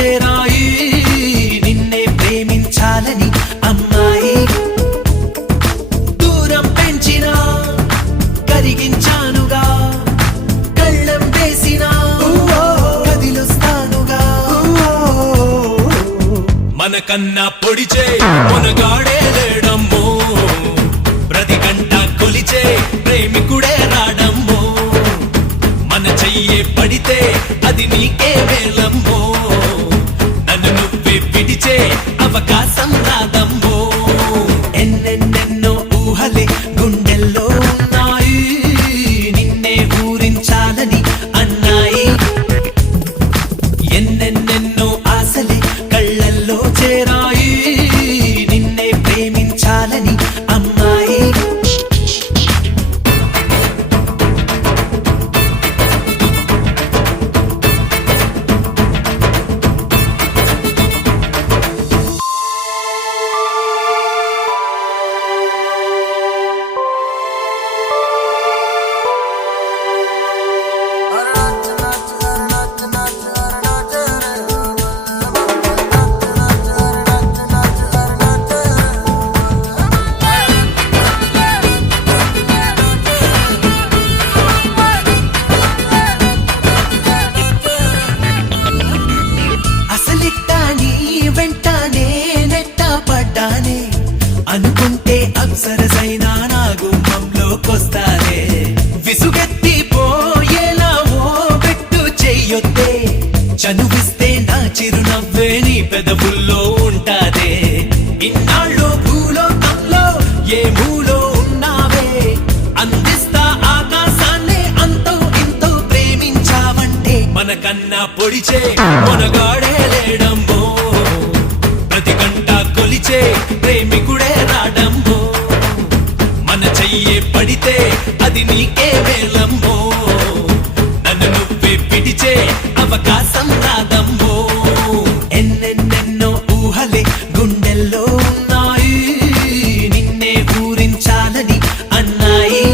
చేరాయి నిన్నే ప్రేమించాలని అమ్మాయి దూరం పెంచినా కరిగించానుగా కళ్ళం వేసినా కదిలుస్తానుగా మనకన్నా పొడిచే మునగాడే లేడమ్మో ప్రతి గంట కొలిచే ప్రేమికుడే రాడమ్మో మన చెయ్యే పడితే అది నీకే వేలమ్మో నన్ను నువ్వే పిడిచే అవకాశం రాదమ్మో ఎన్నెన్నెన్నో ఊహలే గుండెల్లో ఉన్నాయి నిన్నే ఊరించాలని అన్నాయి ఎన్నెన్నెన్నో ఆశలే కళ్ళల్లో చేరాయి నిన్నే ప్రేమించాలని అమ్మాయి అనుకుంటే అప్సరసైనా నా గుమ్మంలోకొస్తానే విసుగెత్తి పోయేలా ఓ పెట్టు చెయ్యొద్దే చనువిస్తే నా చిరునవ్వే నీ పెదవుల్లో ఉంటాదే ఇన్నాళ్ళు భూలోకంలో ఏ మూలో ఉన్నావే అందిస్తా ఆకాశాన్నే అంతో ఇంతో ప్రేమించావంటే మనకన్నా పొడిచే మొనగాడే లేడమ్మో ప్రతి గంట కొలిచే ప్రేమికుడే రాడమ్మో మన చెయ్యే పడితే అది నీకే వేలమ్మో నన్ను నువ్వే పిడిచే అవకాశం రాదమ్మో ఎన్నెన్నెన్నో ఊహలే గుండెల్లో ఉన్నాయి నిన్నే ఊరించాలని అన్నాయి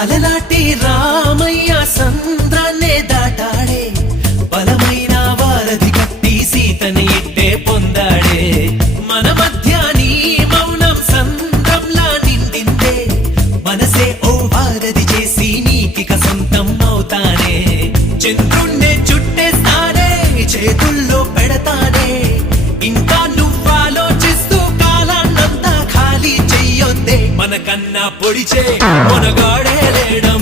అలలాటి రామయ్య సంద్రాన్నే దాటాడే బలమైన వారధి కట్టి సీతని ఇట్టే పొందాడే మన మధ్య నీ మౌనం సంద్రంలా నిండిందే మనసే ఓ వారధి చేసి నీకిక సొంతం అవుతానే చంద్రుణ్ణే చుట్టేస్తానే చేతుల్లో పెడతానే ఇంకా నువ్వాలోచిస్తూ కాలాన్నంతా ఖాళీ చెయ్యొద్దే మనకన్నా పొడిచే మొనగాడే లేడం